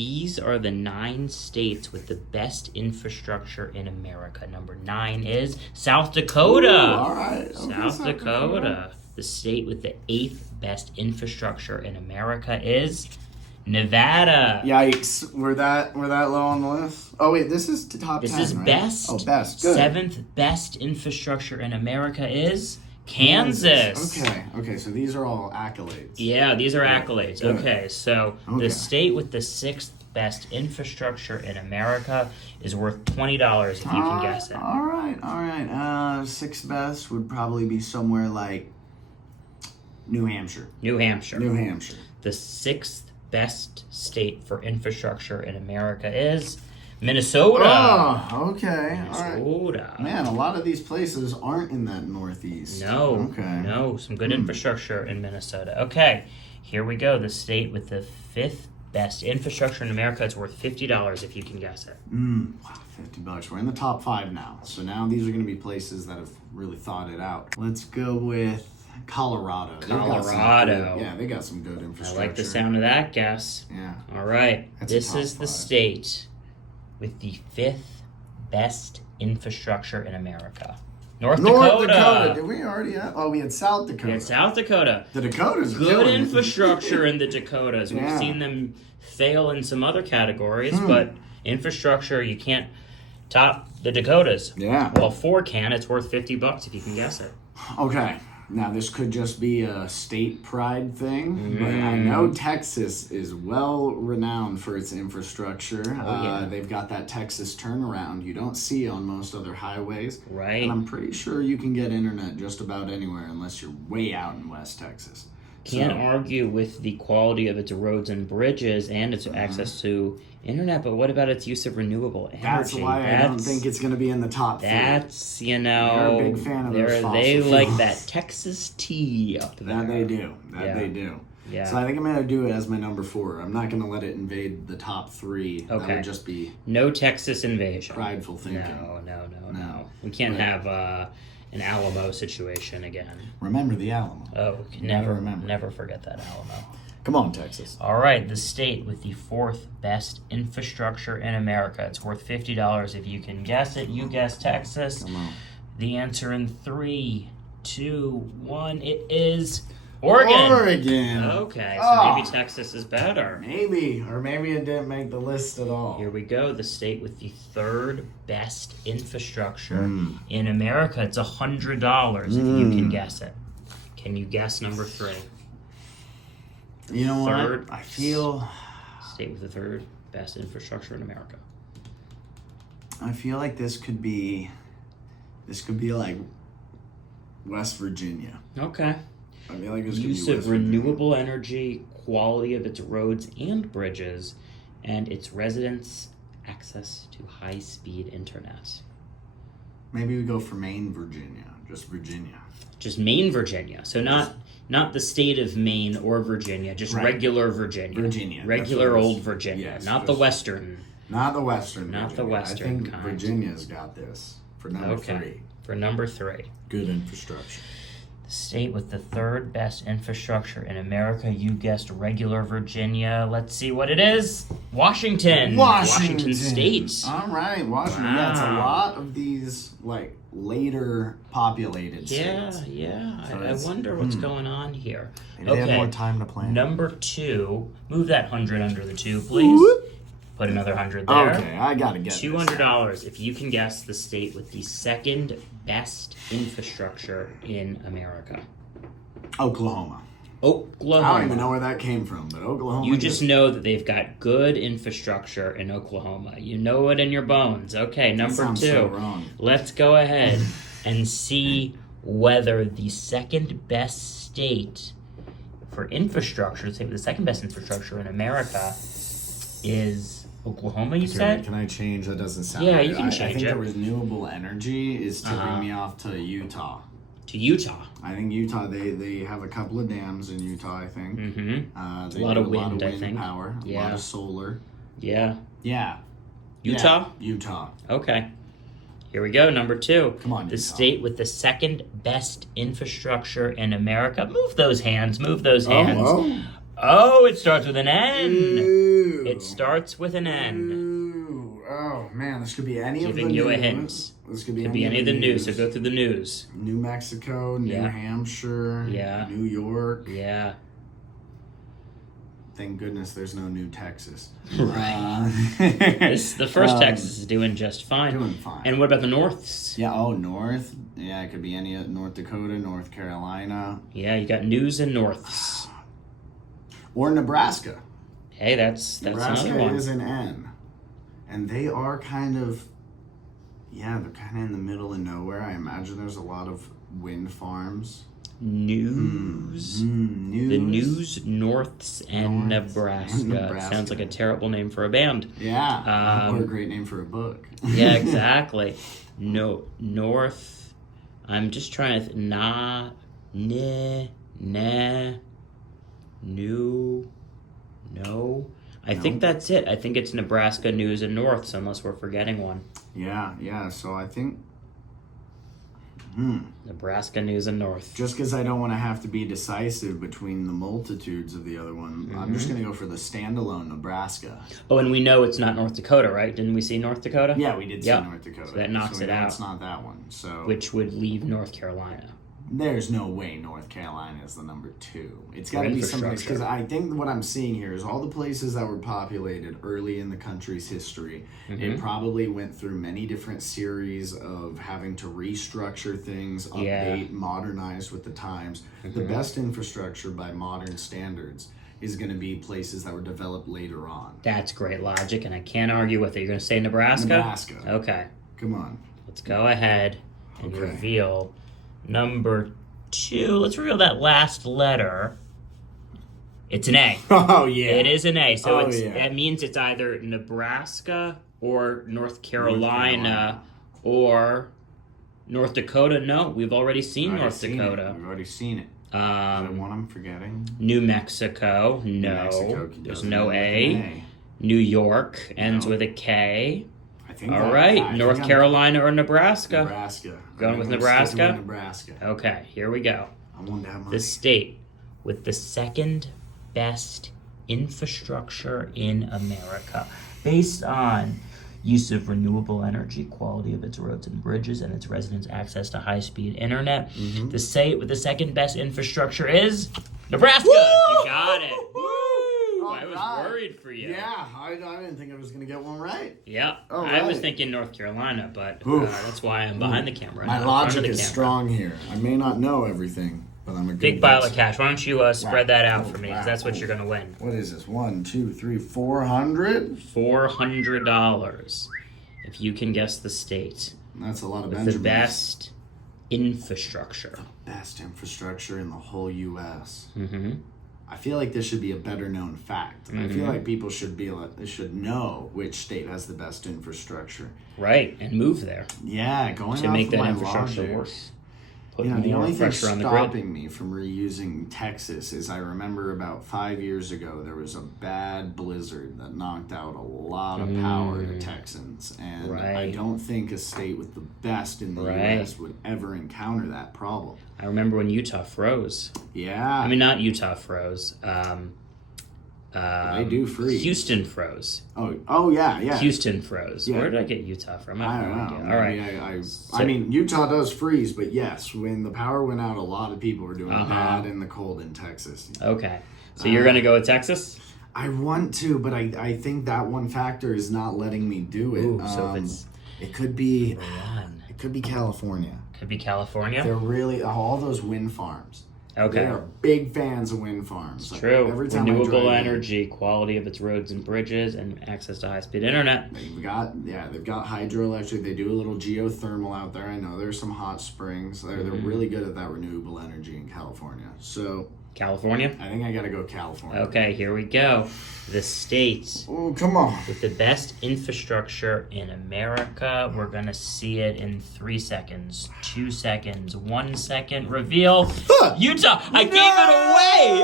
These are the 9 states with the best infrastructure in America. Number 9 is South Dakota. Ooh, all right. Okay, South Dakota. The state with the 8th best infrastructure in America is Nevada. Yikes. We're that low on the list? Oh, wait, this is the top 10, This is right? best. Oh, best. Good. 7th best infrastructure in America is Kansas. Okay, so these are all accolades. Yeah, these are accolades. Good. Okay, so the state with the 6th best infrastructure in America is worth $20 if you can guess it. All right. 6th best would probably be somewhere like New Hampshire. New Hampshire. The The 6th best state for infrastructure in America is Minnesota. Oh, okay. Minnesota. All right. Man, a lot of these places aren't in that Northeast. No. Okay. No, some good infrastructure in Minnesota. Okay, here we go. The state with the 5th best infrastructure in America. It's worth $50 if you can guess it. Wow, $50. We're in the top 5 now. So now these are going to be places that have really thought it out. Let's go with Colorado. They got some good infrastructure. I like the sound of that guess. Yeah. All right. That's This a is top the 5. state with the 5th best infrastructure in America. North Dakota. Did we already have? Oh, we had South Dakota. We had South Dakota. The Dakotas are Good killing it. infrastructure in the Dakotas. We've Yeah. seen them fail in some other categories, but infrastructure, you can't top the Dakotas. Yeah. Well, 4 can. It's worth $50 if you can guess it. Okay. Now, this could just be a state pride thing, but I know Texas is well renowned for its infrastructure. They've got that Texas turnaround you don't see on most other highways. Right. And I'm pretty sure you can get internet just about anywhere unless you're way out in West Texas. Can't argue with the quality of its roads and bridges and its access to internet, but what about its use of renewable energy? That's why I don't think it's going to be in the top 3. That's, They're a big fan of those fossil they fuels. like that Texas tea up there. That they do. Yeah. So I think I'm going to do it as my number 4. I'm not going to let it invade the top 3. Okay. That would just be no Texas invasion. prideful thinking. No. We can't have an Alamo situation again. Remember the Alamo. Oh, never forget that Alamo. Come on, Texas. All right, the state with the 4th best infrastructure in America. It's worth $50 if you can guess it. You guess Texas. Come on. The answer in 3, 2, 1. It is Oregon. Okay, so maybe Texas is better. Maybe it didn't make the list at all. Here we go. The state with the 3rd best infrastructure in America. It's $100 if you can guess it. Can you guess number 3? You know Third what? I feel state with the 3rd best infrastructure in America. like this could be like West Virginia. Okay. I feel like this could Use be of West Virginia. renewable energy, quality of its roads and bridges, and its residents' access to high-speed internet. Maybe we go for Maine, Virginia. Just Virginia. Just Maine, Virginia. So not the state of Maine or Virginia, just regular Virginia. Regular old Virginia, yes, not the Western. Not the Western. Not Virginia. the Western I think kind. Virginia's got this for number 3. For number 3. Good infrastructure. The state with the 3rd best infrastructure in America. You guessed regular Virginia. Let's see what it is. Washington State. All right, Washington. Wow. Yeah, it's a lot of these like later populated states. Yeah. So I wonder what's going on here. Maybe they have more time to plan. Number 2. Move that 100 under the 2, please. Put another 100 there. Okay, I gotta get $200 if you can guess the state with the 2nd best infrastructure in America. Oklahoma. I don't even know where that came from, but Oklahoma. You just know that they've got good infrastructure in Oklahoma. You know it in your bones. Okay, number 2. So wrong. Let's go ahead and see whether the 2nd best state for infrastructure, say the 2nd best infrastructure in America, is Oklahoma, you said? Can I change? That doesn't sound Yeah, right. you can change I think it. the renewable energy is tipping me off to Utah. To Utah. I think Utah, they have a couple of dams in Utah, I think. Mm-hmm. They A lot do of wind, I think. power, a lot of solar. Yeah. Yeah. Utah? Yeah, Utah. Okay. Here we go, number 2. Come on, The Utah. state with the 2nd best infrastructure in America. Move those hands. Oh, Oh, it starts with an N. Ooh. It starts with an N. Ooh. Oh, man, this could be any of the Giving you news. a hint. This could be any of the news, so go through the news. New Mexico, New Hampshire, New York. Yeah. Thank goodness there's no New Texas. Right. The first Texas is doing just fine. Doing fine. And what about the Norths? Yeah, North. Yeah, it could be any North Dakota, North Carolina. Yeah, you got news and Norths. Or Nebraska. Hey, that's Nebraska another one. is an N. And they are kind of, they're kind of in the middle of nowhere. I imagine there's a lot of wind farms. News. News. The News, Norths, and Nebraska. Sounds like a terrible name for a band. Yeah. Or a great name for a book. Yeah, exactly. No, North. I'm just trying to new, no. I think that's it. I think it's Nebraska, News, and Norths, unless we're forgetting one. Yeah. So I think... Nebraska, News, and North. Just because I don't want to have to be decisive between the multitudes of the other one, I'm just going to go for the standalone Nebraska. Oh, and we know it's not North Dakota, right? Didn't we see North Dakota? Yeah, we did see North Dakota. So that knocks it out. It's not that one. So which would leave North Carolina. There's no way North Carolina is the number 2. It's got to be something, because I think what I'm seeing here is all the places that were populated early in the country's history. It probably went through many different series of having to restructure things, update, modernize with the times. The best infrastructure by modern standards is going to be places that were developed later on. That's great logic, and I can't argue with it. You're going to say Nebraska? Nebraska. Okay. Come on. Let's go ahead and reveal number 2. Let's reveal that last letter. It's an A. Oh, yeah. It is an A. So that means it's either Nebraska or North Carolina or North Dakota. No, we've already seen North Dakota. We've already seen it. Is there one I'm forgetting? New Mexico. No. New Mexico There's no A. New York ends with a K. All right, North Carolina or Nebraska? Nebraska. Going with Nebraska? Nebraska. Okay, here we go. I want that money. The state with the second best infrastructure in America, based on use of renewable energy, quality of its roads and bridges, and its residents' access to high-speed internet. The state with the second best infrastructure is Nebraska. Woo! You got it. I was worried for you. Yeah, I didn't think I was going to get one right. Yeah, I was thinking North Carolina, but that's why I'm behind the camera. My logic is strong here. I may not know everything, but I'm a good big pile of cash. Why don't you spread that out for me? Because that's what you're going to win. What is this? 1, 2, 3, 400? $400. If you can guess the state. That's a lot of with Benjamins. The best infrastructure. Best infrastructure in the whole U.S. Mm-hmm. I feel like this should be a better known fact. I feel like people should know which state has the best infrastructure. Right, and move there. Yeah, going to off make of that my infrastruccture logic, work. The only thing stopping me from reusing Texas is I remember about 5 years ago there was a bad blizzard that knocked out a lot of power to Texans, and I don't think a state with the best in the U.S. would ever encounter that problem. I remember when Utah froze. Yeah. I mean, not Utah froze. They do freeze. Houston froze. Oh yeah. Houston froze. Yeah. Where did I get Utah from? I don't know. All right. I mean, Utah does freeze, but yes, when the power went out, a lot of people were doing bad in the cold in Texas. Okay. So you're going to go with Texas? I want to, but I think that one factor is not letting me do it. Ooh, so if it could be California. Could be California. They're really all those wind farms. Okay. They are big fans of wind farms. It's true. Every time renewable energy, quality of its roads and bridges, and access to high-speed internet. They've got hydroelectric. They do a little geothermal out there. I know there's some hot springs. They're really good at that renewable energy in California. So California? I think I got to go California. Okay, here we go. The state. Oh, come on. With the best infrastructure in America. We're going to see it in 3 seconds, 2 seconds, 1 second. Reveal. Utah. I gave it away.